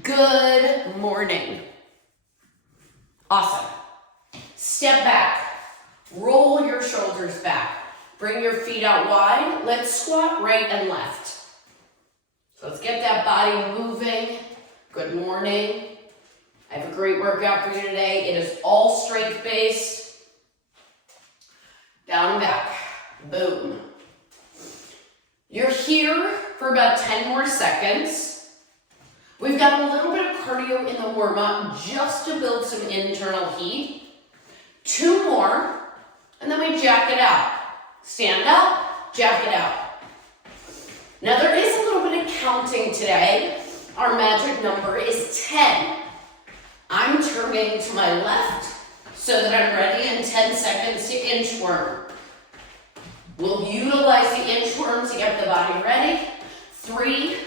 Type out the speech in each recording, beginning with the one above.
Good morning. Awesome. Step back. Roll your shoulders back. Bring your feet out wide. Let's squat right and left. So let's get that body moving. Good morning. I have a great workout for you today. It is all strength-based. Down and back. Boom. You're here for about 10 more seconds. We've got a little bit of cardio in the warm-up just to build some internal heat. 2 more, and then we jack it out. Stand up, jack it out. Now there is a little bit of counting today. Our magic number is 10. I'm turning to my left so that I'm ready in 10 seconds to inchworm. We'll utilize the inchworm to get the body ready. 3,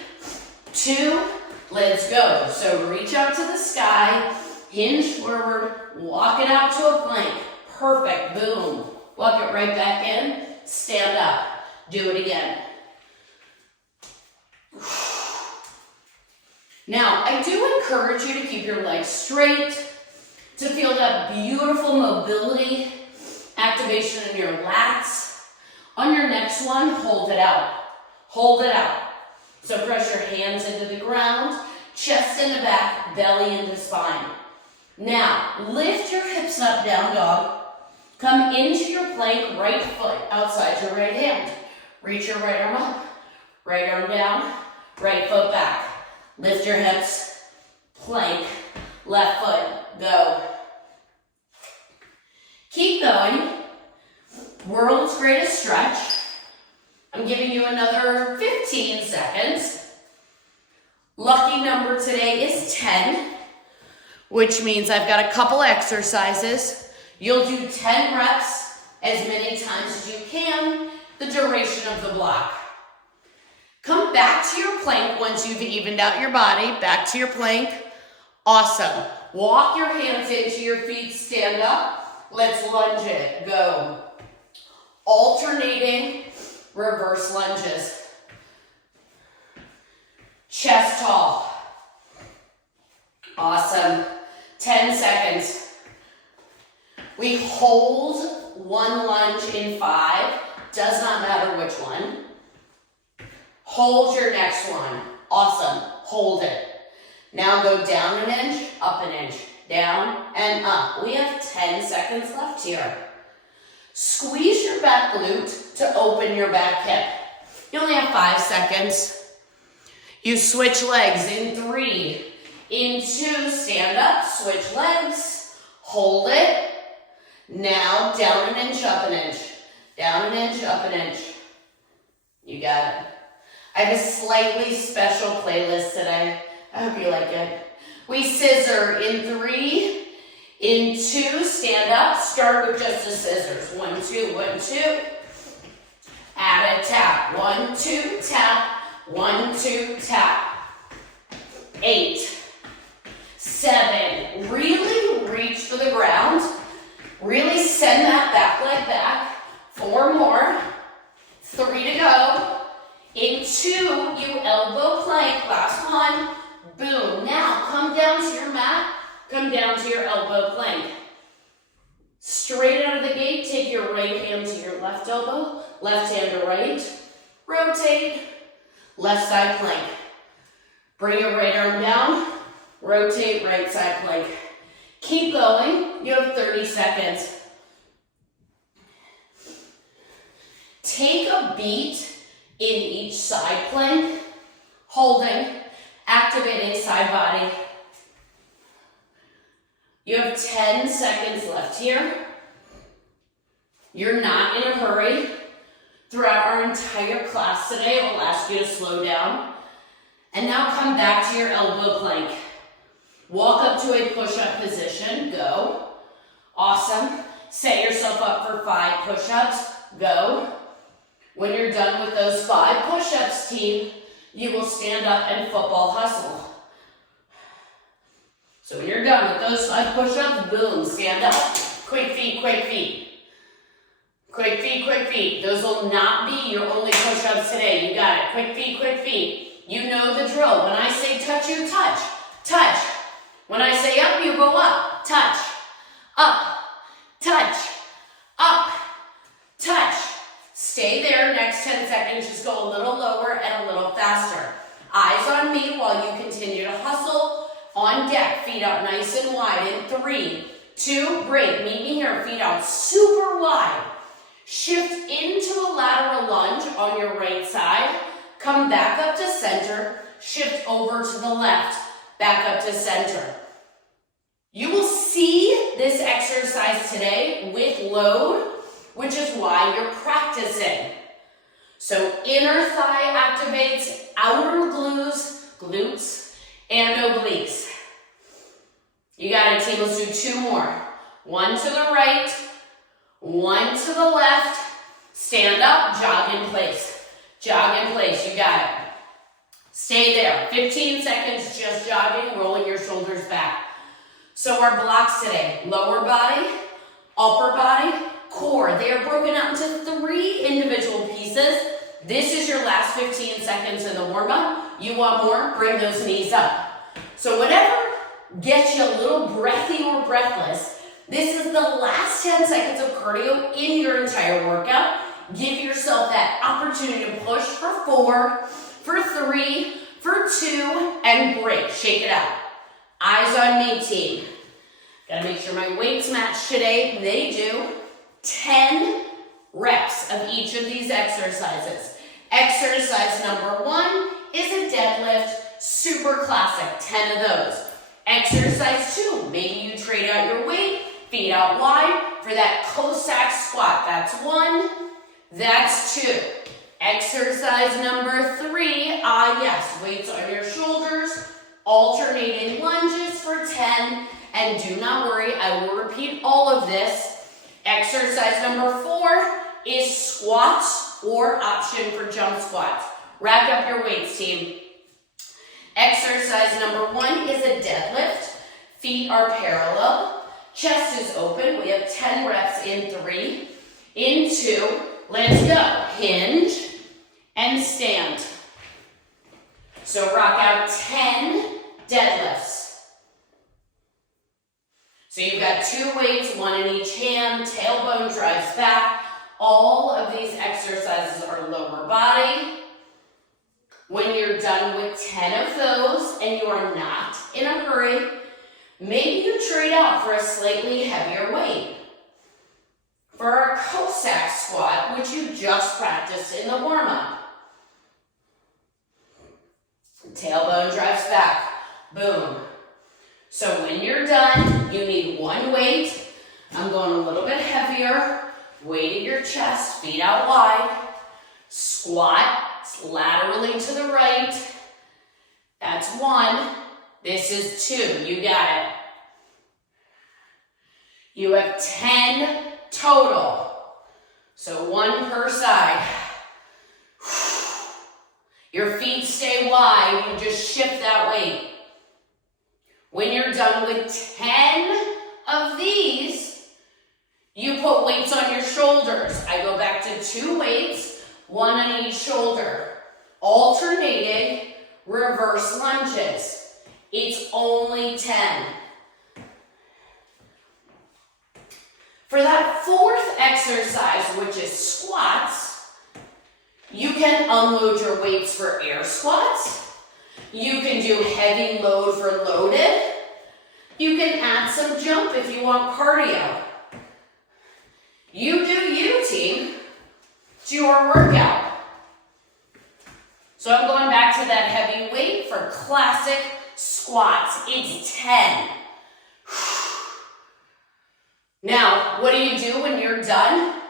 2, let's go. So reach out to the sky, hinge forward, walk it out to a plank. Perfect, boom. Walk it right back in, stand up. Do it again. Now, I do encourage you to keep your legs straight, to feel that beautiful mobility, activation in your lats. On your next one, hold it out. Hold it out. So press your hands into the ground, chest into back, belly into spine. Now, lift your hips up, down dog. Come into your plank, right foot outside your right hand. Reach your right arm up, right arm down, right foot back. Lift your hips, plank, left foot, go. Keep going. World's greatest stretch. I'm giving you another 15 seconds. Lucky number today is 10, which means I've got a couple exercises. You'll do 10 reps as many times as you can, the duration of the block. Come back to your plank once you've evened out your body. Back to your plank. Awesome. Walk your hands into your feet, stand up. Let's lunge it. Go. Alternating reverse lunges. Chest tall. Awesome. 10 seconds. We hold one lunge in 5. Does not matter which one. Hold your next one. Awesome. Hold it. Now go down an inch, up an inch, down and up. We have 10 seconds left here. Squeeze your back glute to open your back hip. You only have 5 seconds. You switch legs in 3, in 2, stand up, switch legs, hold it. Now down an inch, up an inch, down an inch, up an inch. You got it. I have a slightly special playlist today. I hope you like it. We scissor in 3, in 2, stand up, start with just the scissors. 1, 2, 1, 2. Add a tap. 1, 2, tap. 1, 2, tap. 8, 7. Really reach for the ground. Really send that back leg back. 4 more. 3 to go. In 2, you elbow plank. Last one. Boom. Now come down to your mat. Come down to your elbow plank. Straight out of the gate, take your right hand to your left elbow. Left hand to right. Rotate. Left side plank. Bring your right arm down. Rotate right side plank. Keep going. You have 30 seconds. Take a beat in each side plank. Holding. Activating side body. You have 10 seconds left here. You're not in a hurry. Throughout our entire class today, we'll ask you to slow down. And now come back to your elbow plank. Walk up to a push-up position. Go. Awesome. Set yourself up for 5 push-ups. Go. When you're done with those 5 push-ups, team, you will stand up and football hustle. So when you're done with those 5 push-ups, boom, stand up. Quick feet, quick feet. Quick feet, quick feet. Those will not be your only push-ups today. You got it. Quick feet, quick feet. You know the drill. When I say touch, you touch. touch. When I say up, you go up, touch, up, touch, up, touch. Stay there, next 10 seconds, just go a little lower and a little faster. Eyes on me while you continue to hustle. On deck, feet out nice and wide in 3, 2, break. Meet me here, feet out super wide. Shift into a lateral lunge on your right side. Come back up to center. Shift over to the left, back up to center. You will see this exercise today with load, which is why you're practicing. So inner thigh activates outer glutes, and obliques. You got it, team. Let's do 2 more. 1 to the right, 1 to the left. Stand up, jog in place. Jog in place, you got it. Stay there. 15 seconds, just jogging, rolling your shoulders back. So our blocks today, lower body, upper body, core. They are broken out into 3 individual pieces. This is your last 15 seconds in the warm-up. You want more? Bring those knees up. So whatever gets you a little breathy or breathless, this is the last 10 seconds of cardio in your entire workout. Give yourself that opportunity to push for 4, for 3, for 2, and break. Shake it out. Eyes on me, team. Gotta make sure my weights match today. They do. 10 reps of each of these exercises. Exercise number 1 is a deadlift, super classic, 10 of those. Exercise 2, maybe you trade out your weight, feet out wide for that Cossack squat. That's 1, that's 2. Exercise number 3, yes, weights on your shoulders, alternating lunges for 10, and do not worry, I will repeat all of this. Exercise number 4 is squats or option for jump squats. Rack up your weights, team. Exercise number 1 is a deadlift. Feet are parallel. Chest is open. We have 10 reps in 3. In 2. Let's go. Hinge and stand. So rock out 10 deadlifts. So you've got 2 weights, 1 in each hand. Tailbone drives back. All of these exercises are lower body. When you're done with 10 of those and you are not in a hurry, maybe you trade out for a slightly heavier weight. For our Cossack squat, which you just practiced in the warm-up. Tailbone drives back. Boom. So when you're done, you need 1 weight. I'm going a little bit heavier. Weight in your chest, feet out wide. Squat laterally to the right. That's 1. This is 2. You got it. You have 10 total. So 1 per side. Your feet stay wide. You just shift that weight. When you're done with 10 of these, you put weights on your shoulders. I go back to 2 weights, 1 on each shoulder. Alternating reverse lunges. It's only 10. For that 4th exercise, which is squats, you can unload your weights for air squats. You can do heavy load for loaded. You can add some jump if you want cardio. You do you, team. It's your workout. So I'm going back to that heavy weight for classic squats. It's 10. Now, what do you do when you're done?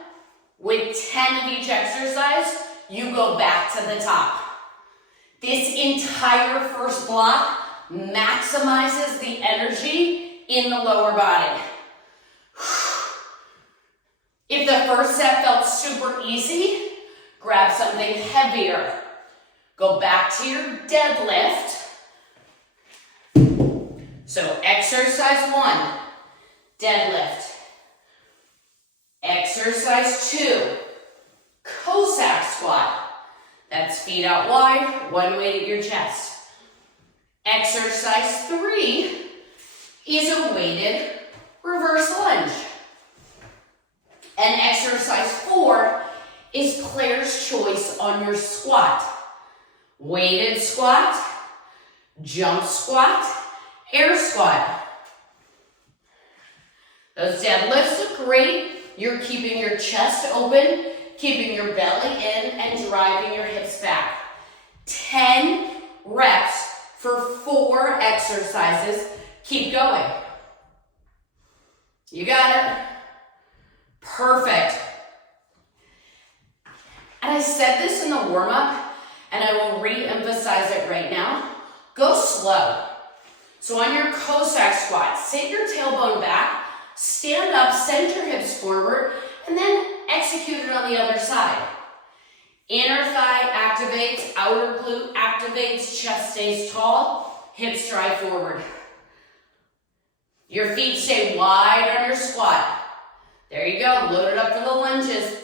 With 10 of each exercise, you go back to the top. This entire first block maximizes the energy in the lower body. If the first set felt super easy, grab something heavier. Go back to your deadlift. So exercise 1, deadlift. Exercise 2, Cossack squat. That's feet out wide, 1 weight at your chest. Exercise 3 is a weighted reverse lunge. And exercise 4 is Claire's choice on your squat. Weighted squat, jump squat, air squat. Those deadlifts look great. You're keeping your chest open, keeping your belly in, and driving your hips back. 10 reps for 4 exercises. Keep going. You got it. Perfect. And I said this in the warm-up, and I will re-emphasize it right now. Go slow. So on your Cossack squat, sit your tailbone back, stand up, send your hips forward, and then execute it on the other side. Inner thigh activates, outer glute activates, chest stays tall, hips drive forward. Your feet stay wide on your squat. There you go, load it up for the lunges.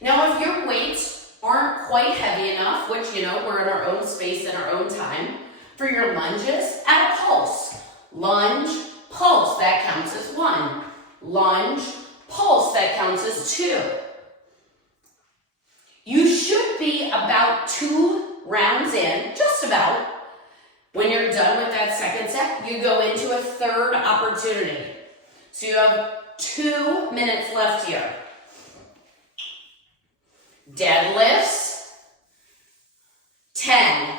Now if your weights aren't quite heavy enough, which we're in our own space and our own time, for your lunges, add a pulse. Lunge, pulse, that counts as 1. Lunge, pulse, that counts as 2. You should be about 2 rounds in, just about. When you're done with that second set, you go into a third opportunity. So you have 2 minutes left here. Deadlifts, 10.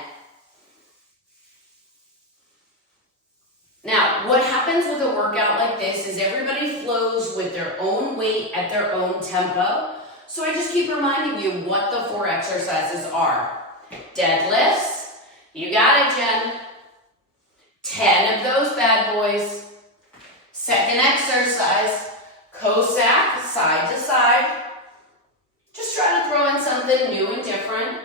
Now, what happens with a workout like this is everybody flows with their own weight at their own tempo. So I just keep reminding you what the 4 exercises are. Deadlifts, you got it, Jen. 10 of those bad boys. Second exercise, Cossack, side to side. Just try to throw in something new and different.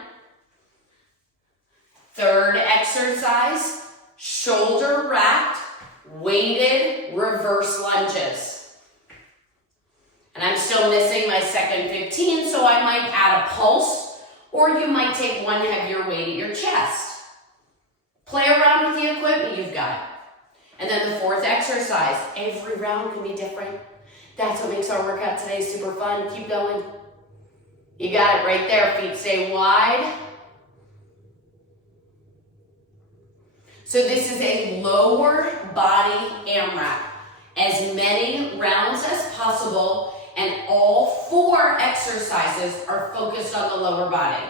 Third exercise, shoulder racked, weighted reverse lunges. And I'm still missing my second 15, so I might add a pulse, or you might take one heavier weight at your chest. Play around with the equipment you've got. And then the 4th exercise, every round can be different. That's what makes our workout today super fun. Keep going. You got it right there. Feet stay wide. So this is a lower body AMRAP. As many rounds as possible, and all 4 exercises are focused on the lower body.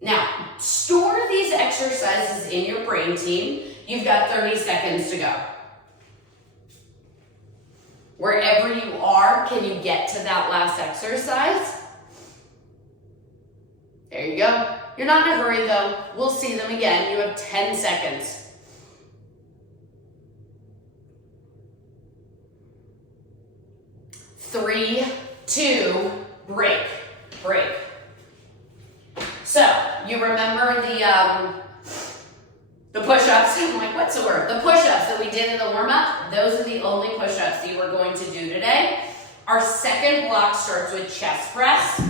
Now, store these exercises in your brain team. You've got 30 seconds to go. Wherever you are, can you get to that last exercise? There you go. You're not in a hurry though. We'll see them again. You have 10 seconds. Three, 2, break. Break. So, you remember the push-ups? I'm like, what's the word? The push-ups that we did in the warm-up, those are the only push-ups that you are going to do today. Our second block starts with chest press.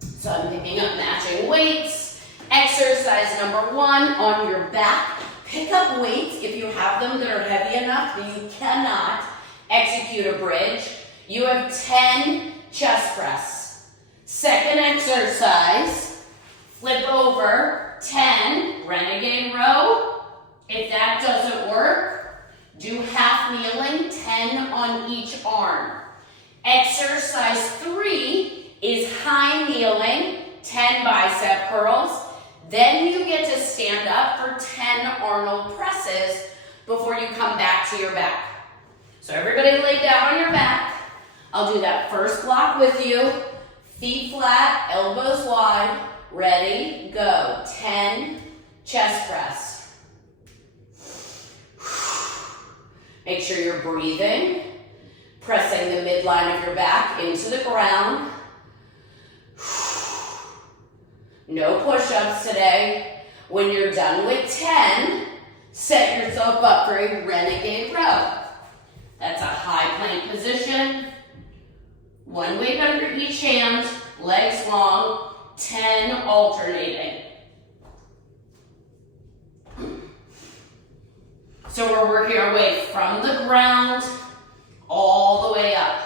So I'm picking up matching weights. Exercise number 1 on your back. Pick up weights if you have them that are heavy enough that you cannot execute a bridge. You have 10 chest press. Second exercise, flip over, 10 renegade row. If that doesn't work, do half kneeling, 10 on each arm. Exercise 3 is high kneeling, 10 bicep curls. Then you get to stand up for 10 Arnold presses before you come back to your back. So everybody lay down on your back. I'll do that first block with you. Feet flat, elbows wide. Ready, go. 10 chest press. Make sure you're breathing. Pressing the midline of your back into the ground. No push-ups today. When you're done with 10, set yourself up for a renegade row. That's a high plank position. 1 weight under each hand, legs long, 10 alternating. So we're working our way from the ground all the way up.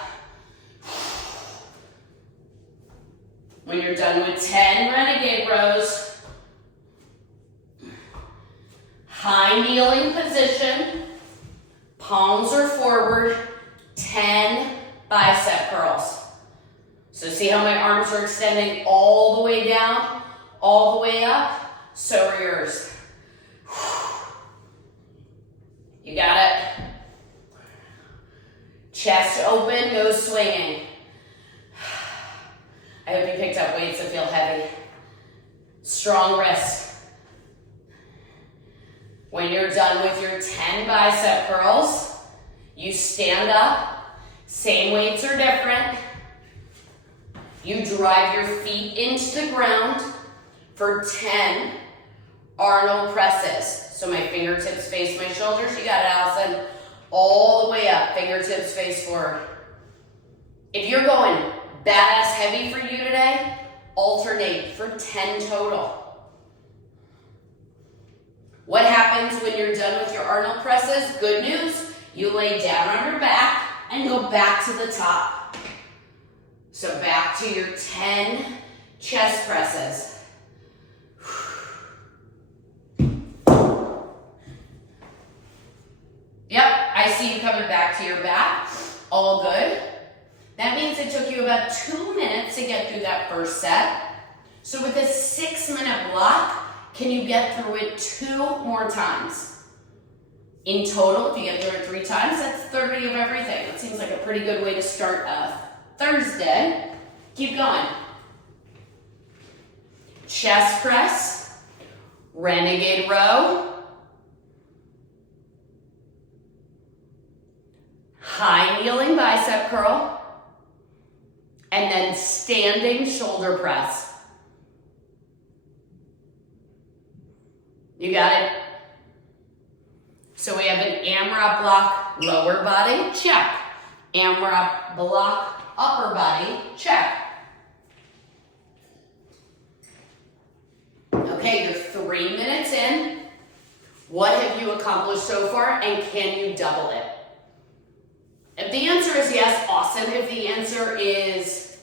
When you're done with 10 renegade rows, high kneeling position, palms are forward, 10 bicep curls. So see how my arms are extending all the way down, all the way up? So are yours. You got it? Chest open, no swinging. I hope you picked up weights that feel heavy. Strong wrist. When you're done with your 10 bicep curls, you stand up. Same weights are different. You drive your feet into the ground for 10 Arnold presses. So my fingertips face my shoulders. You got it, Allison. All the way up, fingertips face forward. If you're going badass heavy for you today, alternate for 10 total. What happens when you're done with your Arnold presses? Good news, you lay down on your back and go back to the top. So back to your 10 chest presses. Yep, I see you coming back to your back. All good. That means it took you about 2 minutes to get through that first set. So with a 6-minute block, can you get through it 2 more times? In total, if you get through it 3 times, that's 30 of everything. That seems like a pretty good way to start a Thursday. Keep going. Chest press, renegade row, high kneeling bicep curl, and then standing shoulder press. You got it? So we have an AMRAP block, lower body, check. AMRAP block, upper body, check. Okay, you're 3 minutes in. What have you accomplished so far, and can you double it? If the answer is yes, awesome. If the answer is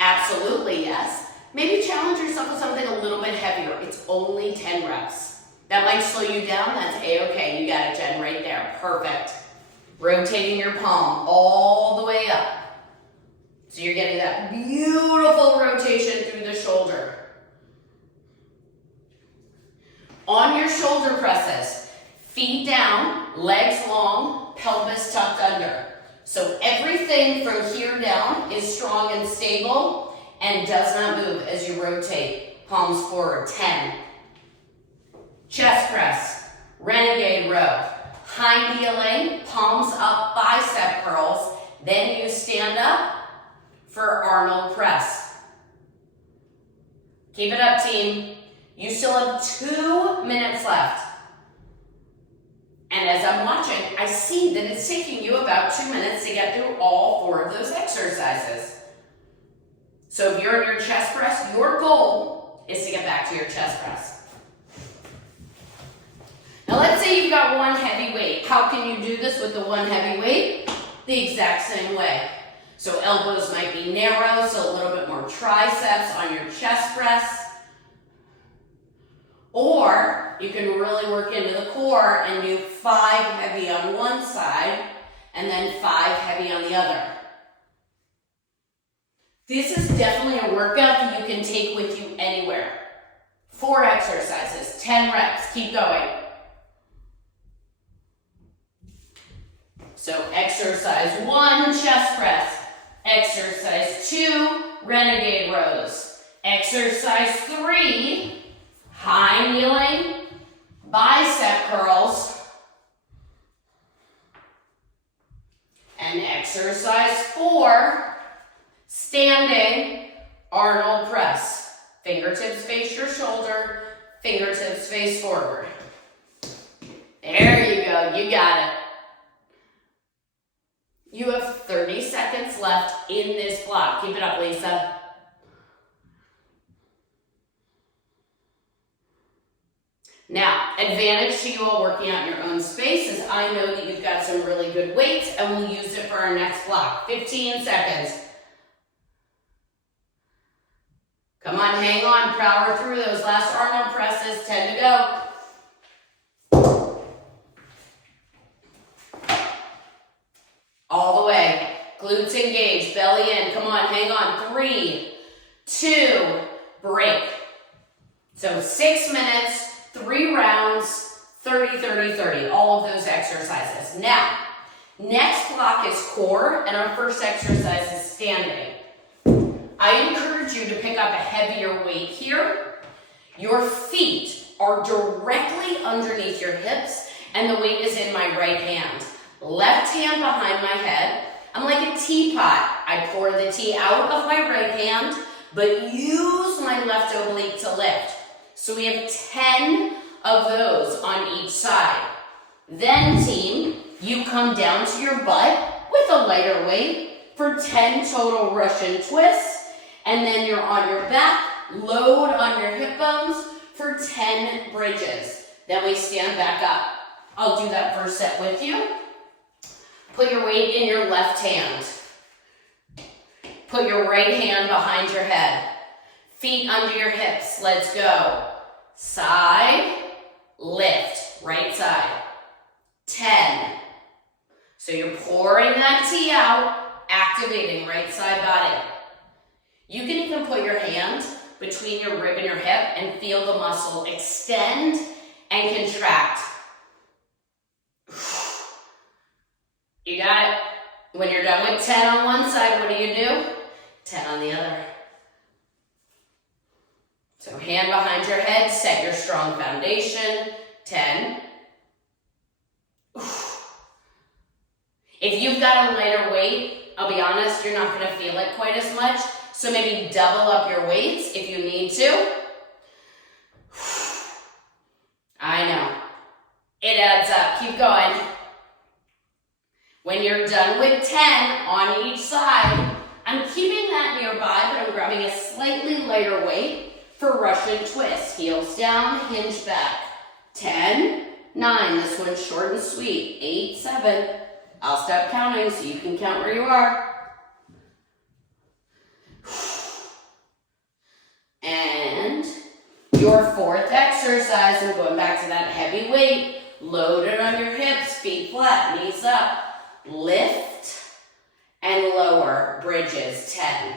absolutely yes, maybe challenge yourself with something a little bit heavier. It's only 10 reps. That might slow you down. That's A-okay. You got it, Jen, right there. Perfect. Rotating your palm all the way up. So you're getting that beautiful rotation through the shoulder. On your shoulder presses, feet down, legs long, pelvis tucked under. So everything from here down is strong and stable and does not move as you rotate. Palms forward, 10. Chest press, renegade row. High kneeling, palms up, bicep curls. Then you stand up for Arnold press. Keep it up, team. You still have 2 minutes left. And as I'm watching, I see that it's taking you about 2 minutes to get through all 4 of those exercises. So if you're in your chest press, your goal is to get back to your chest press. Now let's say you've got one heavy weight. How can you do this with the one heavy weight? The exact same way. So elbows might be narrow, so a little bit more triceps on your chest press. Or you can really work into the core and do 5 heavy on one side and then 5 heavy on the other. This is definitely a workout that you can take with you anywhere. 4 exercises, 10 reps, keep going. So exercise 1, chest press. Exercise 2, renegade rows. Exercise 3, high kneeling, bicep curls. And exercise 4, standing Arnold press. Fingertips face your shoulder, fingertips face forward. There you go, you got it. You have 30 seconds left in this block. Keep it up, Lisa. Now, advantage to you all working out in your own space is I know that you've got some really good weights and we'll use it for our next block. 15 seconds. Come on, hang on, power through those last Arnold presses, 10 to go. All the way, glutes engaged, belly in, come on, hang on, 3, 2, break. So 6 minutes, 3 rounds, 30, 30, 30, all of those exercises. Now, next block is core, and our first exercise is standing. I encourage you to pick up a heavier weight here. Your feet are directly underneath your hips, and the weight is in my right hand. Left hand behind my head. I'm like a teapot. I pour the tea out of my right hand, but use my left oblique to lift. So we have 10 of those on each side. Then team, you come down to your butt with a lighter weight for 10 total Russian twists. And then you're on your back, load on your hip bones for 10 bridges. Then we stand back up. I'll do that first set with you. Put your weight in your left hand. Put your right hand behind your head. Feet under your hips. Let's go. Side, lift, right side. 10. So you're pouring that tea out, activating right side body. You can even put your hand between your rib and your hip and feel the muscle extend and contract. You got it. When you're done with 10 on one side, what do? 10 on the other. So hand behind your head, set your strong foundation. 10. If you've got a lighter weight, I'll be honest, you're not going to feel it quite as much. So maybe double up your weights if you need to. I know. It adds up. Keep going. When you're done with 10 on each side, I'm keeping that nearby, but I'm grabbing a slightly lighter weight for Russian twist. Heels down, hinge back. 10, 9. This one's short and sweet. 8, 7. I'll stop counting so you can count where you are. And your fourth exercise, we're going back to that heavy weight. Load it on your hips, feet flat, knees up. Lift and lower, bridges, 10.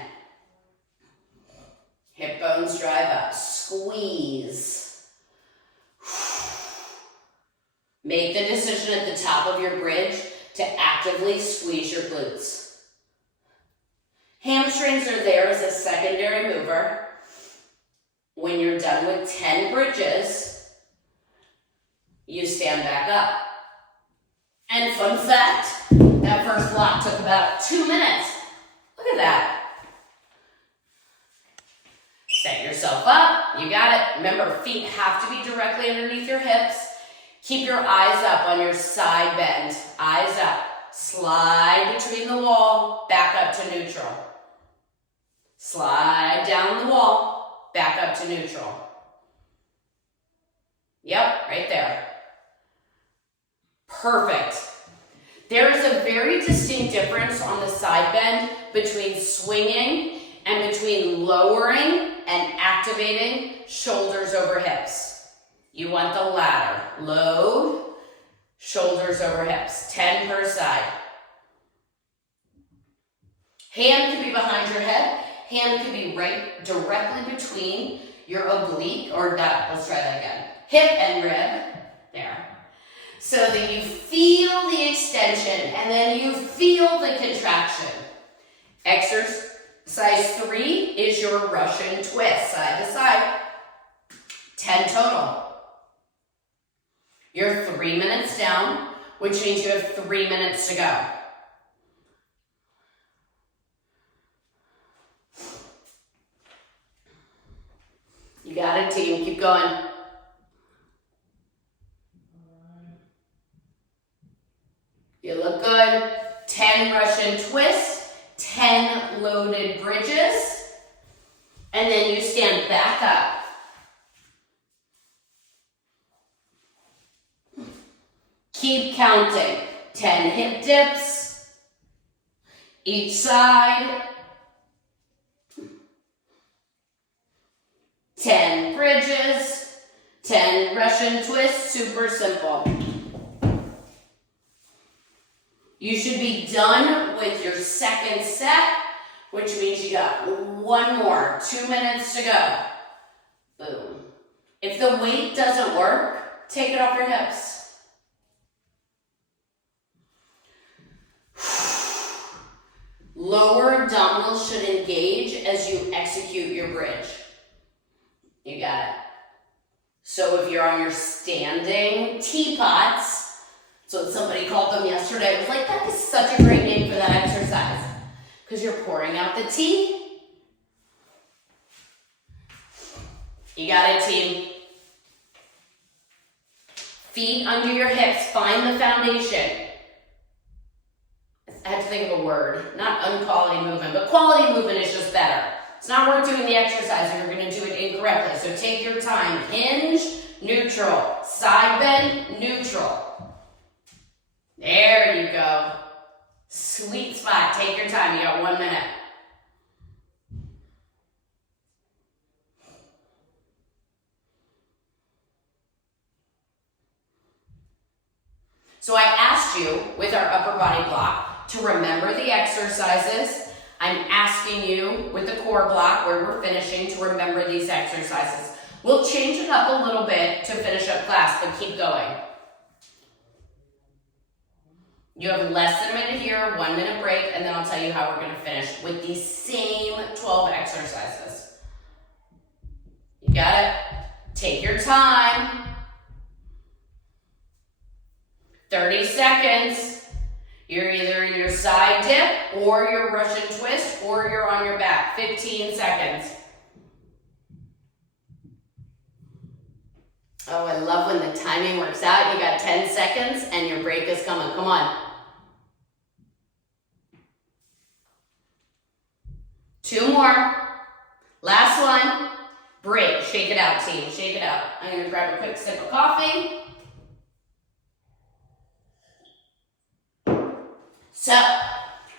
Hip bones drive up, squeeze. Make the decision at the top of your bridge to actively squeeze your glutes. Hamstrings are there as a secondary mover. When you're done with 10 bridges, you stand back up. And fun fact, that first block took about 2 minutes. Look at that. Set yourself up. You got it. Remember, feet have to be directly underneath your hips. Keep your eyes up on your side bend. Eyes up. Slide between the wall, back up to neutral. Slide down the wall, back up to neutral. Yep, right there. Perfect. There is a very distinct difference on the side bend between swinging and between lowering and activating shoulders over hips. You want the latter. Load, shoulders over hips. 10 per side. Hand can be behind your head. Hand can be right directly between your oblique, or that, let's try that again. Hip and rib. There. So that you feel the extension and then you feel the contraction. Exercise 3 is your Russian twist, side to side. 10 total. You're 3 minutes down, which means you have 3 minutes to go. You got it, team. Keep going. You look good. 10 Russian twists, 10 loaded bridges, and then you stand back up. Keep counting. 10 hip dips, each side. 10 bridges, 10 Russian twists, super simple. You should be done with your second set, which means you got one more, 2 minutes to go. Boom. If the weight doesn't work, take it off your hips. Lower abdominals should engage as you execute your bridge. You got it. So if you're on your standing teapots, that's what somebody called them yesterday. I was like, that is such a great name for that exercise. Because you're pouring out the tea. You got it, team. Feet under your hips. Find the foundation. I had to think of a word. Not unquality movement, but quality movement is just better. It's not worth doing the exercise if you're going to do it incorrectly. So take your time. Hinge, neutral. Side bend, neutral. There you go. Sweet spot. Take your time. You got 1 minute. So I asked you with our upper body block to remember the exercises. I'm asking you with the core block where we're finishing to remember these exercises. We'll change it up a little bit to finish up class, but keep going. You have less than a minute here, 1 minute break, and then I'll tell you how we're going to finish with these same 12 exercises. You got it? Take your time. 30 seconds. You're either in your side dip or your Russian twist or you're on your back. 15 seconds. Oh, I love when the timing works out. You got 10 seconds and your break is coming. Come on. 2 more. Last one. Break. Shake it out, team. Shake it out. I'm going to grab a quick sip of coffee. So,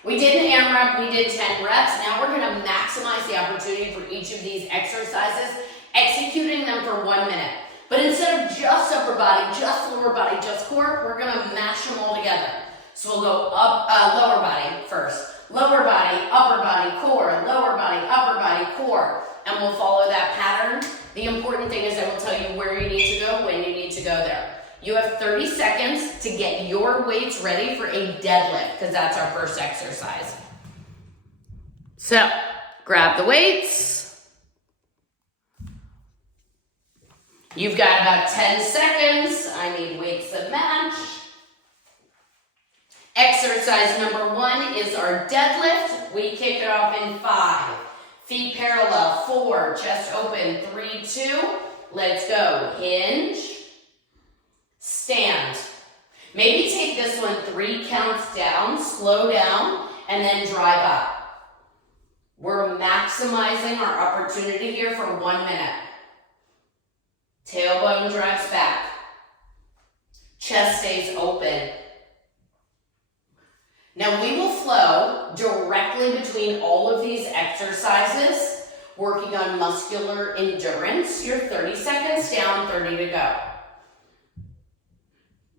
we did an AMRAP, we did 10 reps. Now we're going to maximize the opportunity for each of these exercises, executing them for 1 minute. But instead of just upper body, just lower body, just core, we're going to mash them all together. So we'll go up, lower body first. Lower body, upper body, core, lower body, upper body, core. And we'll follow that pattern. The important thing is I will tell you where you need to go, when you need to go there. You have 30 seconds to get your weights ready for a deadlift, because that's our first exercise. So, grab the weights. You've got about 10 seconds. I need weights that match. Exercise number 1 is our deadlift. We kick it off in 5. Feet parallel, 4, chest open, 3, 2. Let's go. Hinge. Stand. Maybe take this one 3 counts down, slow down, and then drive up. We're maximizing our opportunity here for 1 minute. Tailbone drives back. Chest stays open. Now we will flow directly between all of these exercises, working on muscular endurance. You're 30 seconds down, 30 to go.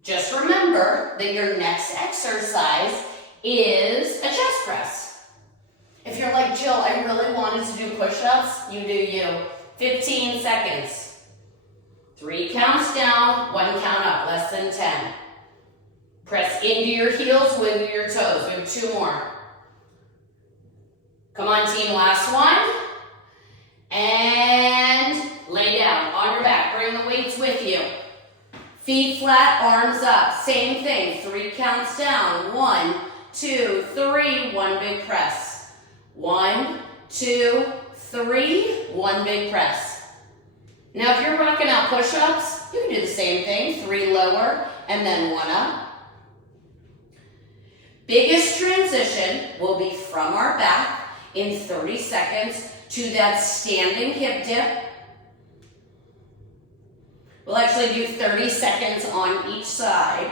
Just remember that your next exercise is a chest press. If you're like, Jill, I really wanted to do push-ups, you do you. 15 seconds. 3 counts down, 1 count up, less than 10. Press into your heels, wiggle your toes. We have 2 more. Come on, team, last one. And lay down on your back. Bring the weights with you. Feet flat, arms up. Same thing. 3 counts down. 1, 2, 3. 1 big press. 1, 2, 3. 1 big press. Now, if you're rocking out push-ups, you can do the same thing. 3 lower and then 1 up. Biggest transition will be from our back in 30 seconds to that standing hip dip. We'll actually do 30 seconds on each side.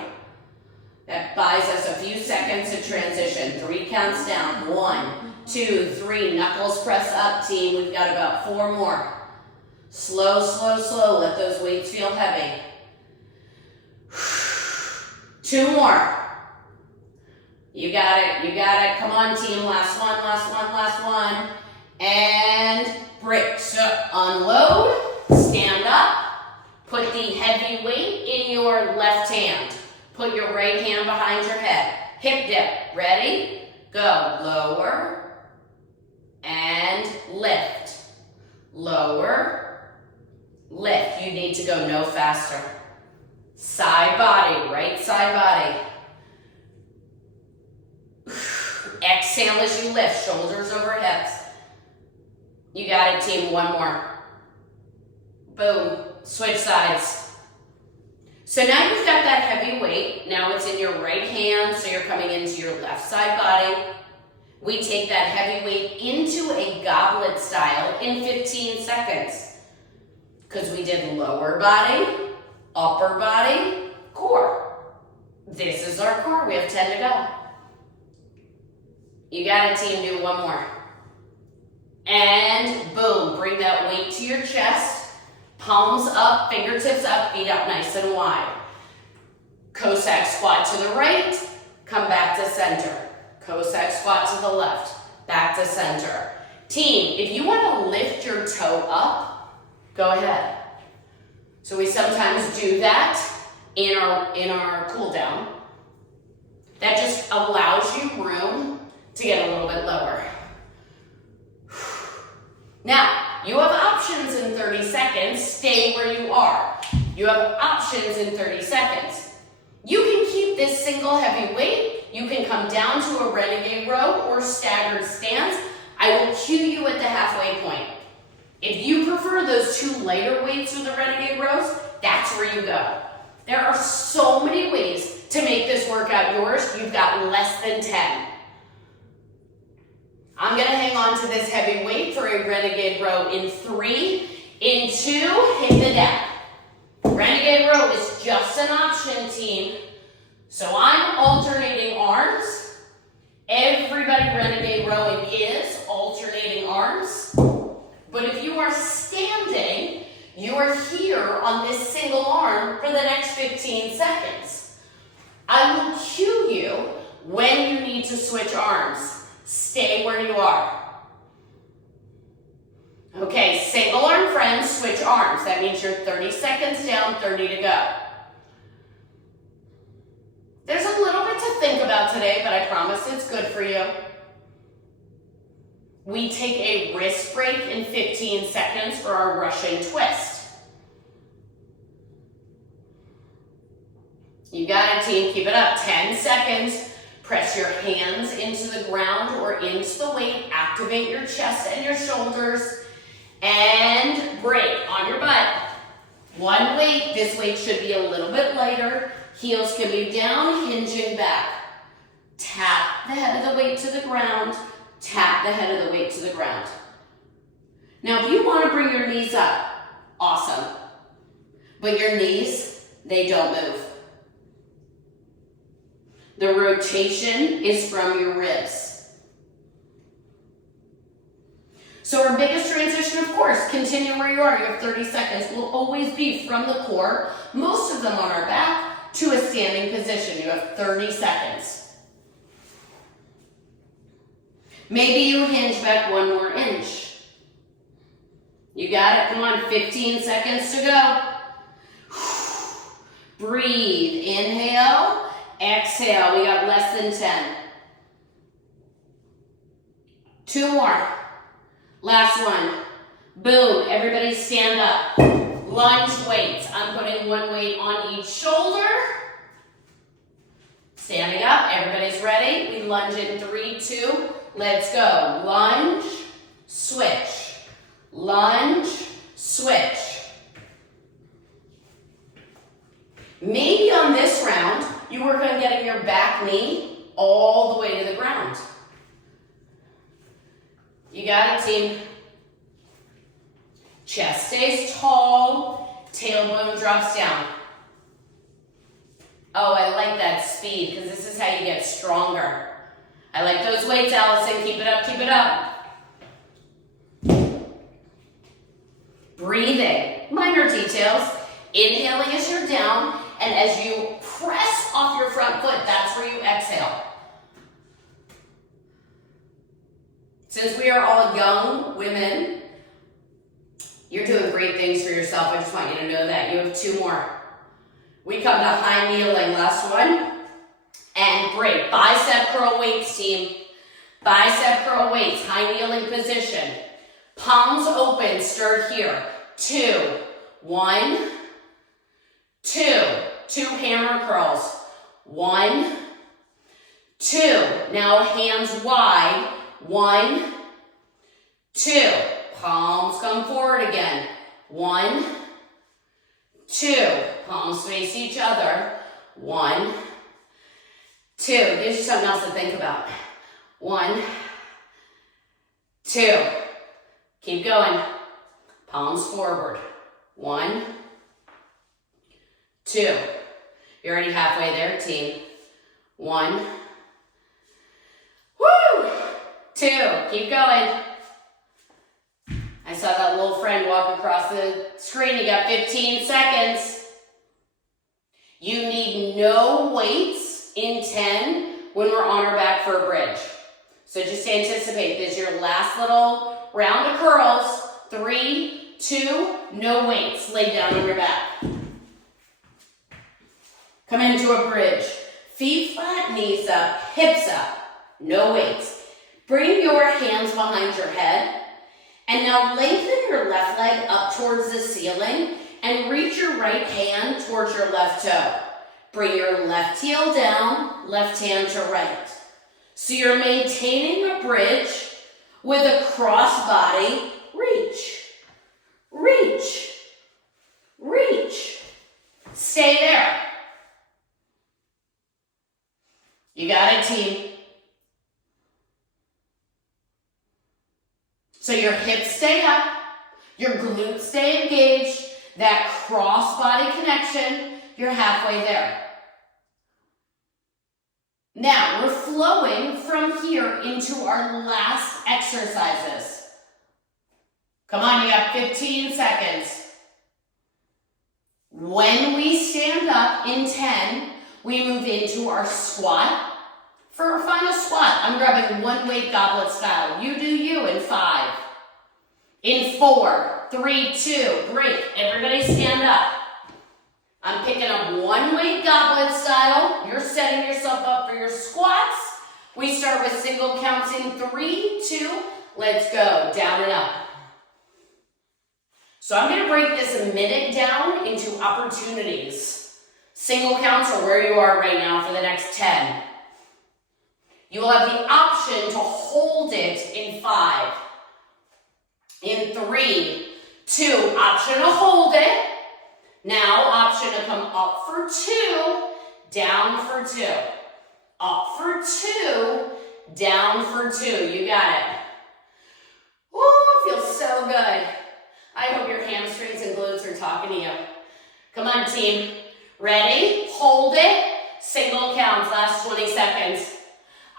That buys us a few seconds to transition. 3 counts down. 1, 2, 3. Knuckles press up, team. We've got about 4 more. Slow, slow, slow. Let those weights feel heavy. 2 more. You got it, you got it. Come on, team. Last one, last one, last one. And break. So unload, stand up. Put the heavy weight in your left hand. Put your right hand behind your head. Hip dip. Ready? Go. Lower and lift. Lower, lift. You need to go no faster. Side body, right side body. Exhale as you lift, shoulders over hips. You got it, team. 1 more. Boom. Switch sides. So now you've got that heavy weight. Now it's in your right hand, so you're coming into your left side body. We take that heavy weight into a goblet style in 15 seconds. Because we did lower body, upper body, core. This is our core. We have 10 to go. You got it, team. Do 1 more. And boom. Bring that weight to your chest. Palms up, fingertips up, feet up nice and wide. Cossack squat to the right, come back to center. Cossack squat to the left, back to center. Team, if you want to lift your toe up, go ahead. So we sometimes do that in our cool down. That just allows you room to get a little bit lower. Now, you have options in 30 seconds. Stay where you are. You have options in 30 seconds. You can keep this single heavy weight. You can come down to a renegade row or staggered stance. I will cue you at the halfway point. If you prefer those 2 lighter weights for the renegade rows, that's where you go. There are so many ways to make this workout yours. You've got less than 10. I'm going to hang on to this heavy weight for a renegade row in 3, in 2, hit the deck. Renegade row is just an option, team. So I'm alternating arms. Everybody renegade rowing is alternating arms. But if you are standing, you are here on this single arm for the next 15 seconds. I will cue you when you need to switch arms. Stay where you are. Okay, single arm friends, switch arms. That means you're 30 seconds down, 30 to go. There's a little bit to think about today, but I promise it's good for you. We take a wrist break in 15 seconds for our Russian twist. You got it, team. Keep it up. 10 seconds. Press your hands into the ground or into the weight. Activate your chest and your shoulders. And break on your butt. 1 weight. This weight should be a little bit lighter. Heels can be down, hinging back. Tap the head of the weight to the ground. Tap the head of the weight to the ground. Now, if you want to bring your knees up, awesome. But your knees, they don't move. The rotation is from your ribs. So our biggest transition, of course, continue where you are. You have 30 seconds. Will always be from the core, most of them on our back, to a standing position. You have 30 seconds. Maybe you hinge back 1 more inch. You got it. Come on, 15 seconds to go. Breathe. Inhale. Exhale. We got less than 10. 2 more. Last one. Boom. Everybody stand up. Lunge weights. I'm putting 1 weight on each shoulder. Standing up. Everybody's ready. We lunge in 3, 2. Let's go. Lunge. Switch. Lunge. Switch. Maybe on this round, you work on getting your back knee all the way to the ground. You got it, team. Chest stays tall, tailbone drops down. Oh, I like that speed because this is how you get stronger. I like those weights, Allison. Keep it up, keep it up. Breathing, minor details. Inhaling as you're down, and as you press off your front foot, that's where you exhale. Since we are all young women, you're doing great things for yourself. I just want you to know that. You have 2 more. We come to high kneeling, last one. And great, bicep curl weights, team. Bicep curl weights, high kneeling position. Palms open, start here. 2, 1, 2. 2 hammer curls. 1, 2. Now hands wide. 1, 2. Palms come forward again. 1, 2. Palms face each other. 1, 2. Gives you something else to think about. 1, 2. Keep going. Palms forward. 1, 2. You're already halfway there, team. 1, woo! 2. Keep going. I saw that little friend walk across the screen. You got 15 seconds. You need no weights in 10 when we're on our back for a bridge. So just anticipate this is your last little round of curls. 3, 2, no weights. Lay down on your back. Come into a bridge. Feet flat, knees up, hips up. No weights. Bring your hands behind your head. And now lengthen your left leg up towards the ceiling and reach your right hand towards your left toe. Bring your left heel down, left hand to right. So you're maintaining a bridge with a cross body reach. Reach. Reach. Stay there. You got it, team. So your hips stay up, your glutes stay engaged, that cross body connection, you're halfway there. Now we're flowing from here into our last exercises. Come on, you got 15 seconds. When we stand up in 10, we move into our squat. For our final squat, I'm grabbing 1 weight goblet style. You do you in 5. In 4, 3, 2, great. Everybody stand up. I'm picking up 1 weight goblet style. You're setting yourself up for your squats. We start with single counts in 3, 2, let's go, down and up. So I'm gonna break this a minute down into opportunities. Single counts are where you are right now for the next 10. You will have the option to hold it in 5. In 3, 2, option to hold it. Now, option to come up for 2, down for 2. Up for 2, down for 2. You got it. Woo, feels so good. I hope your hamstrings and glutes are talking to you. Come on, team. Ready? Hold it. Single counts, last 20 seconds.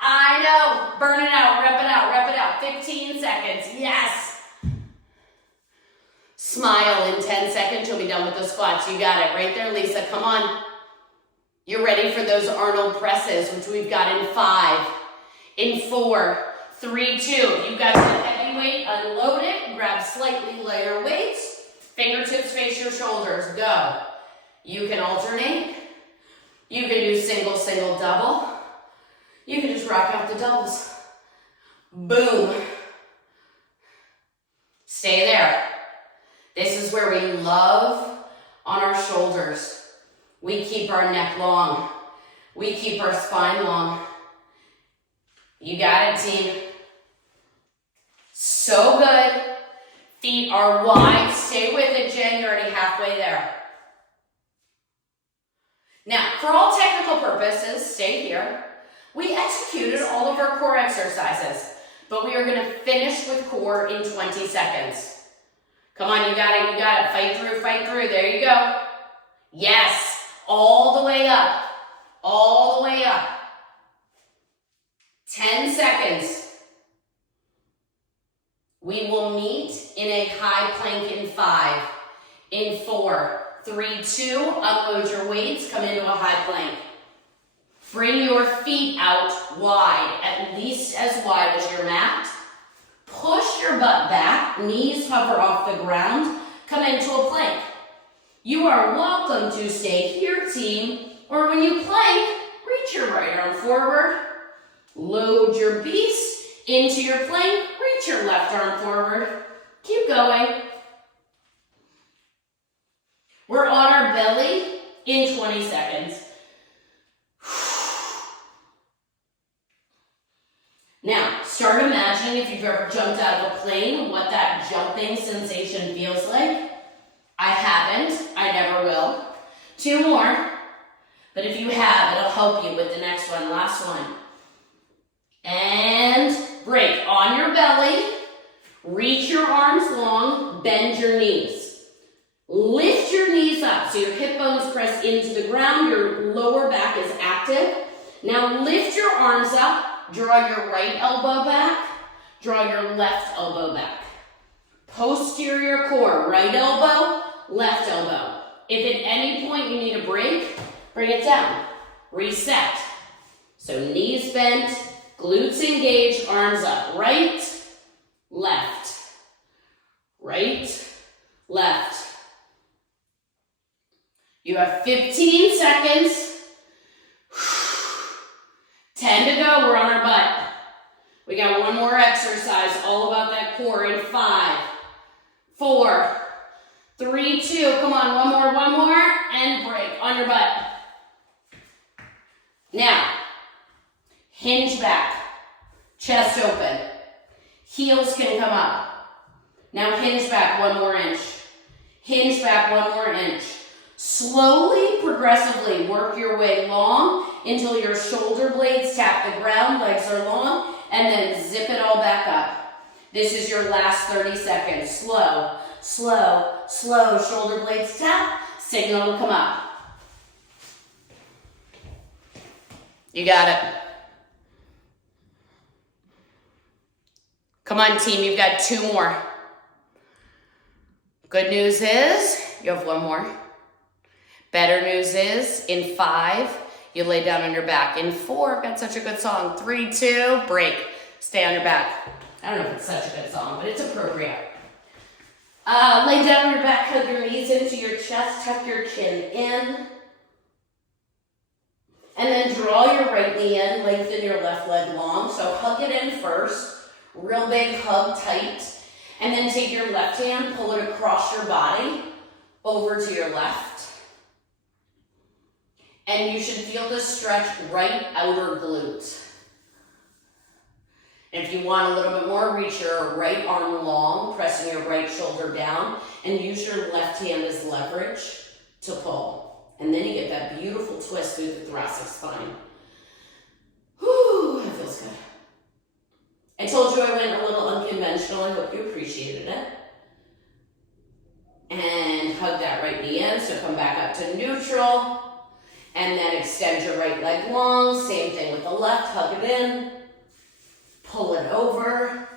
I know. Burn it out, rep it out, rep it out. 15 seconds. Yes. Smile in 10 seconds. You'll be done with the squats. You got it. Right there, Lisa. Come on. You're ready for those Arnold presses, which we've got in 5. In 4, 3, 2. You've got some heavy weight. Unload it. Grab slightly lighter weights. Fingertips face your shoulders. Go. You can alternate. You can do single, single, double. You can just rock out the doubles. Boom. Stay there. This is where we love on our shoulders. We keep our neck long. We keep our spine long. You got it, team. So good. Feet are wide. Stay with it, Jen. You're already halfway there. Now, for all technical purposes, stay here. We executed all of our core exercises, but we are going to finish with core in 20 seconds. Come on, you got it, you got it. Fight through, fight through. There you go. Yes, all the way up. all the way up. 10 seconds. We will meet in a high plank in 5, in 4, 3, 2, unload your weights, come into a high plank. Bring your feet out wide, at least as wide as your mat. Push your butt back, knees hover off the ground, come into a plank. You are welcome to stay here, team, or when you plank, reach your right arm forward, load your beast into your plank, reach your left arm forward. Keep going. We're on our belly in 20 seconds. Now, start imagining if you've ever jumped out of a plane, what that jumping sensation feels like. I haven't, I never will. 2 more, but if you have, it'll help you with the next one, last one. And break on your belly, reach your arms long, bend your knees. Lift your knees up so your hip bones press into the ground, your lower back is active. Now lift your arms up. Draw your right elbow back, draw your left elbow back. Posterior core, right elbow, left elbow. If at any point you need a break, bring it down. Reset. So knees bent, glutes engaged, arms up. Right, left. Right, left. You have 15 seconds. 10 to go, we're on our butt. We got one more exercise, all about that core in 5, 4, 3, 2, come on, one more, and break on your butt. Now, hinge back, chest open, heels can come up. Now hinge back 1 more inch, hinge back 1 more inch. Slowly, progressively work your way long until your shoulder blades tap the ground, legs are long, and then zip it all back up. This is your last 30 seconds. Slow, slow, slow, shoulder blades tap, signal to come up. You got it. Come on, team, you've got 2 more. Good news is, you have 1 more. Better news is, in 5, you lay down on your back. In 4, I've got such a good song. 3, 2, break. Stay on your back. I don't know if it's such a good song, but it's appropriate. Lay down on your back, hug your knees into your chest, tuck your chin in. And then draw your right knee in, lengthen your left leg long. So hug it in first, real big hug tight. And then take your left hand, pull it across your body, over to your left. And you should feel this stretch right outer glute. And if you want a little bit more, reach your right arm long, pressing your right shoulder down, and use your left hand as leverage to pull. And then you get that beautiful twist through the thoracic spine. Whew, that feels good. I told you I went a little unconventional. I hope you appreciated it. And hug that right knee in, so come back up to neutral. And then extend your right leg long. Same thing with the left. Hug it in. Pull it over.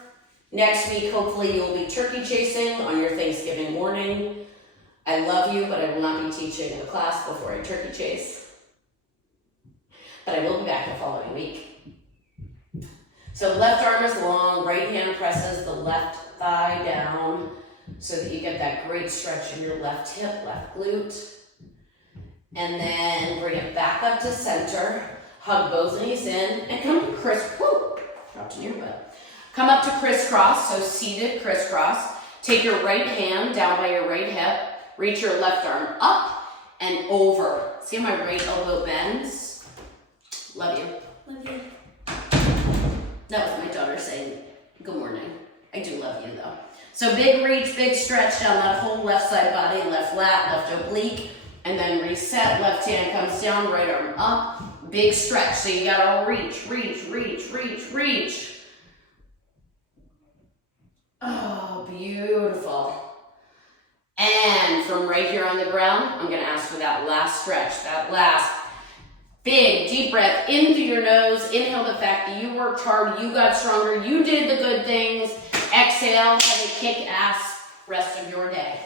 Next week, hopefully, you'll be turkey chasing on your Thanksgiving morning. I love you, but I will not be teaching a class before I turkey chase. But I will be back the following week. So left arm is long. Right hand presses the left thigh down so that you get that great stretch in your left hip, left glute. And then bring it back up to center. Hug both knees in and come to dropped in your butt. Come up to crisscross, so seated crisscross. Take your right hand down by your right hip. Reach your left arm up and over. See how my right elbow bends? Love you. Love you. That was my daughter saying good morning. I do love you though. So big reach, big stretch down that whole left side body, left lat, left oblique. And then reset, left hand comes down, right arm up, big stretch. So you gotta reach, reach, reach, reach, reach. Oh, beautiful. And from right here on the ground, I'm gonna ask for that last stretch, that last Big, deep breath in through your nose. Inhale the fact that you worked hard, you got stronger, you did the good things. Exhale, have a kick-ass rest of your day.